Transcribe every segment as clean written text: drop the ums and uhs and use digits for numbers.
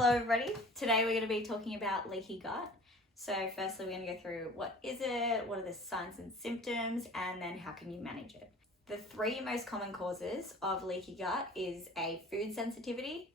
Hello everybody, today we're going to be talking about leaky gut. So firstly we're going to go through what is it, what are the signs and symptoms, and then how can you manage it. The three most common causes of leaky gut is a food sensitivity,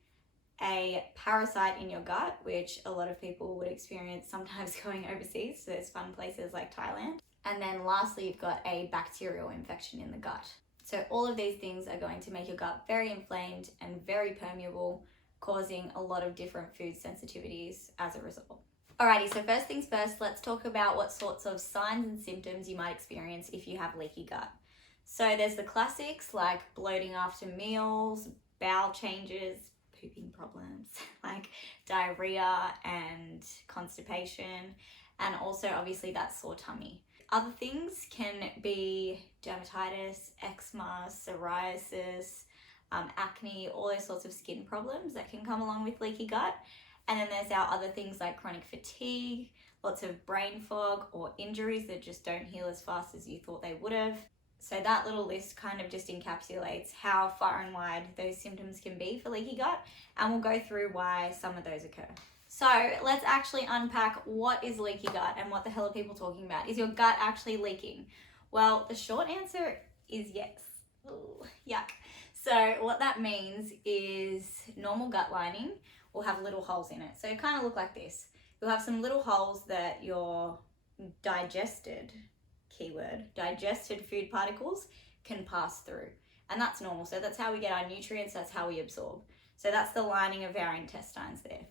a parasite in your gut, which a lot of people would experience sometimes going overseas, so there's fun places like Thailand, and then lastly you've got a bacterial infection in the gut. So all of these things are going to make your gut very inflamed and very permeable, causing a lot of different food sensitivities as a result. Alrighty, so first things first, let's talk about what sorts of signs and symptoms you might experience if you have leaky gut. So there's the classics like bloating after meals, bowel changes, pooping problems, like diarrhea and constipation, and also obviously that sore tummy. Other things can be dermatitis, eczema, psoriasis, acne, all those sorts of skin problems that can come along with leaky gut. And then there's our other things like chronic fatigue, lots of brain fog, or injuries that just don't heal as fast as you thought they would have. So that little list kind of just encapsulates how far and wide those symptoms can be for leaky gut, and we'll go through why some of those occur. So let's actually unpack what is leaky gut and what the hell are people talking about. Is your gut actually leaking? Well, the short answer is yes. Ooh, yuck. So what that means is normal gut lining will have little holes in it. So it kind of look like this. You'll have some little holes that your digested, keyword, digested food particles can pass through. And that's normal. So that's how we get our nutrients, that's how we absorb. So that's the lining of our intestines there.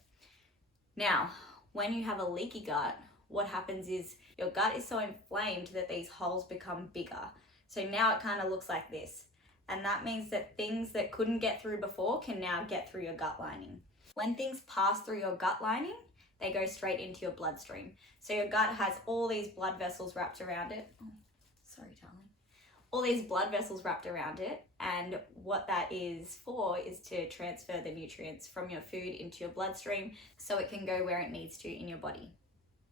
Now, when you have a leaky gut, what happens is your gut is so inflamed that these holes become bigger. So now it kind of looks like this. And that means that things that couldn't get through before can now get through your gut lining. When things pass through your gut lining, they go straight into your bloodstream. So your gut has all these blood vessels wrapped around it. Oh, sorry, darling. All these blood vessels wrapped around it, and what that is for is to transfer the nutrients from your food into your bloodstream so it can go where it needs to in your body.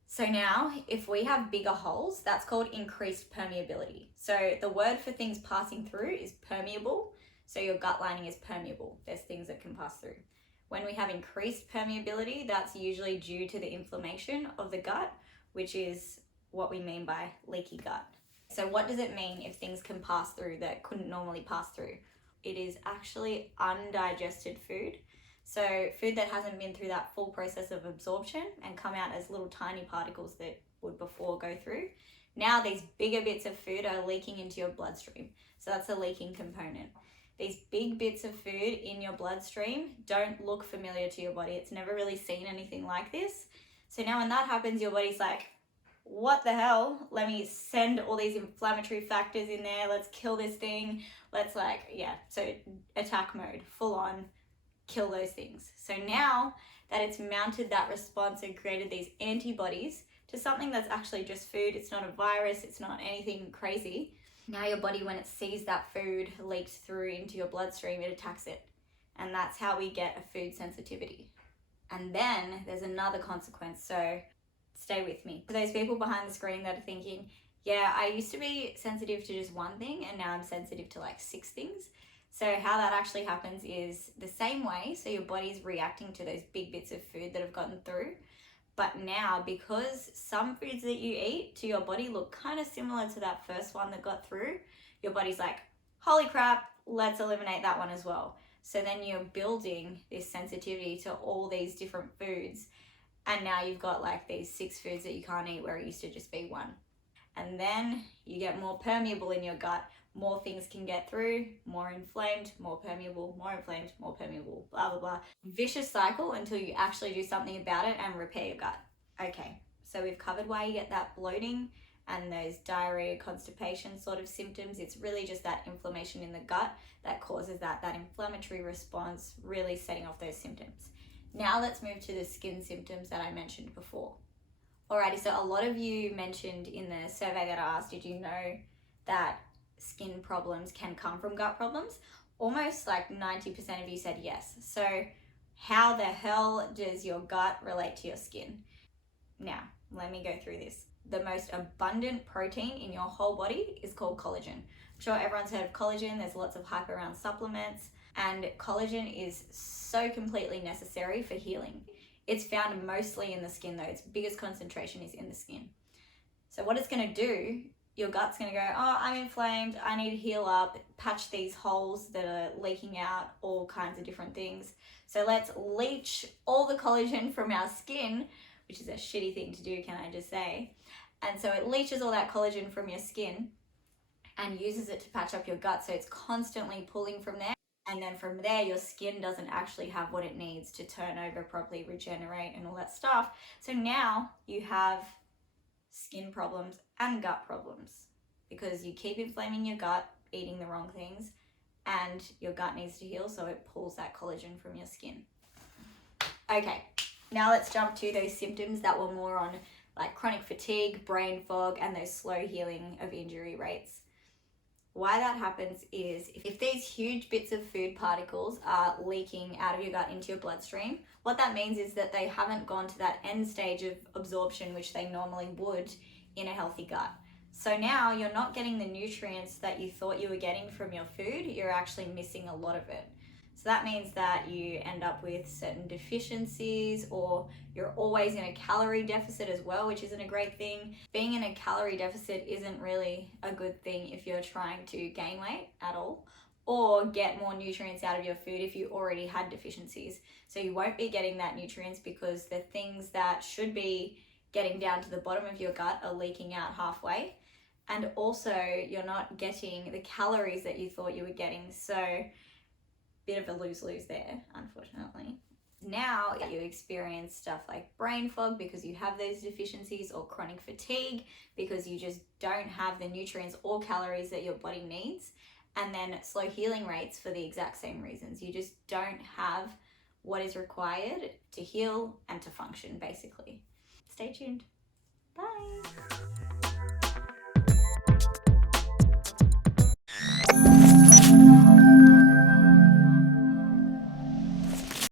So now, if we have bigger holes, that's called increased permeability. So the word for things passing through is permeable. So your gut lining is permeable. There's things that can pass through. When we have increased permeability, that's usually due to the inflammation of the gut, which is what we mean by leaky gut. So what does it mean if things can pass through that couldn't normally pass through? It is actually undigested food. So food that hasn't been through that full process of absorption and come out as little tiny particles that would before go through. Now these bigger bits of food are leaking into your bloodstream. So that's a leaking component. These big bits of food in your bloodstream don't look familiar to your body. It's never really seen anything like this. So now when that happens, your body's like, what the hell? Let me send all these inflammatory factors in there. Let's kill this thing. Let's so attack mode, full on. Kill those things. So now that it's mounted that response and created these antibodies to something that's actually just food, it's not a virus, it's not anything crazy. Now your body, when it sees that food leaked through into your bloodstream, it attacks it. And that's how we get a food sensitivity. And then there's another consequence. So stay with me. For those people behind the screen that are thinking, yeah, I used to be sensitive to just one thing and now I'm sensitive to like 6 things. So how that actually happens is the same way. So your body's reacting to those big bits of food that have gotten through. But now, because some foods that you eat to your body look kind of similar to that first one that got through, your body's like, holy crap, let's eliminate that one as well. So then you're building this sensitivity to all these different foods. And now you've got like these 6 foods that you can't eat where it used to just be 1. And then you get more permeable in your gut. More things can get through, more inflamed, more permeable, more inflamed, more permeable, blah, blah, blah. Vicious cycle until you actually do something about it and repair your gut. Okay, so we've covered why you get that bloating and those diarrhea, constipation sort of symptoms. It's really just that inflammation in the gut that causes that inflammatory response, really setting off those symptoms. Now let's move to the skin symptoms that I mentioned before. Alrighty, so a lot of you mentioned in the survey that I asked, did you know that skin problems can come from gut problems? Almost like 90% of you said yes. So how the hell does your gut relate to your skin? Now, let me go through this. The most abundant protein in your whole body is called collagen. I'm sure everyone's heard of collagen. There's lots of hype around supplements, and collagen is so completely necessary for healing. It's found mostly in the skin though. Its biggest concentration is in the skin. So what it's going to do, your gut's going to go, oh, I'm inflamed, I need to heal up, patch these holes that are leaking out, all kinds of different things. So let's leach all the collagen from our skin, which is a shitty thing to do, can I just say. And so it leaches all that collagen from your skin and uses it to patch up your gut. So it's constantly pulling from there. And then from there, your skin doesn't actually have what it needs to turn over properly, regenerate, and all that stuff. So now you have skin problems and gut problems because you keep inflaming your gut, eating the wrong things, and your gut needs to heal, so it pulls that collagen from your skin. Okay, now let's jump to those symptoms that were more on like chronic fatigue, brain fog, and those slow healing of injury rates. Why that happens is if these huge bits of food particles are leaking out of your gut into your bloodstream, what that means is that they haven't gone to that end stage of absorption, which they normally would in a healthy gut. So now you're not getting the nutrients that you thought you were getting from your food, you're actually missing a lot of it. So that means that you end up with certain deficiencies, or you're always in a calorie deficit as well, which isn't a great thing. Being in a calorie deficit isn't really a good thing if you're trying to gain weight at all, or get more nutrients out of your food if you already had deficiencies. So you won't be getting that nutrients because the things that should be getting down to the bottom of your gut are leaking out halfway. And also you're not getting the calories that you thought you were getting. So bit of a lose-lose there, unfortunately. Now you experience stuff like brain fog because you have those deficiencies, or chronic fatigue because you just don't have the nutrients or calories that your body needs, and then slow healing rates for the exact same reasons. You just don't have what is required to heal and to function, basically. Stay tuned. Bye.